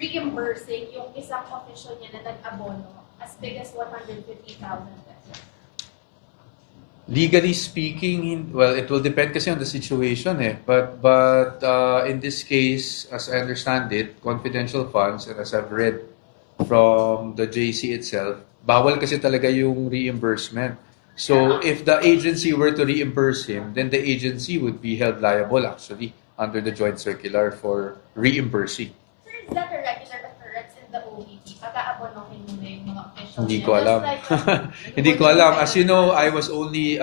reimbursing yung isang official niya na nag-abono as big as 150,000 pesos? Legally speaking, well, it will depend kasi on the situation eh. But in this case, as I understand it, confidential funds, and as I've read from the JC itself, bawal kasi talaga yung reimbursement. So if the agency were to reimburse him, then the agency would be held liable actually under the joint circular for reimbursing. Sir, is that a regular occurrence in the OVP? Pag-aabonohin nila yung mga officials Hindi niya? ko alam. Just like, Hindi ko alam. As you know, I was only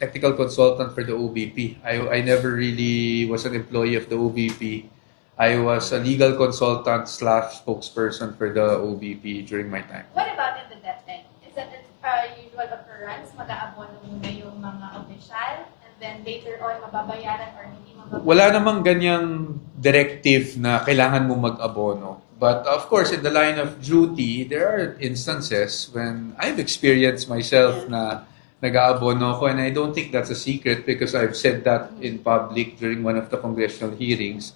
technical consultant for the OBP. I never really was an employee of the OBP. I was a legal consultant / spokesperson for the OBP during my time. What about in the DepEd? Is that a usual occurrence? Mag-aabono muna yung mga official and then later on mababayaran or hindi mababayaran? Wala namang ganyang directive na kailangan mo mag-abono. But of course, in the line of duty, there are instances when I've experienced myself na nag-aabono ako, and I don't think that's a secret because I've said that in public during one of the congressional hearings.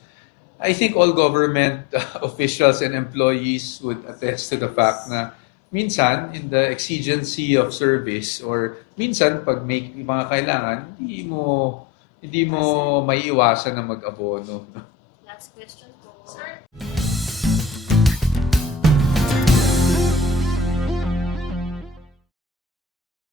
I think all government officials and employees would attest to the fact na minsan, in the exigency of service, or minsan, pag may mga kailangan, hindi mo maiiwasan na mag-abono. Last question.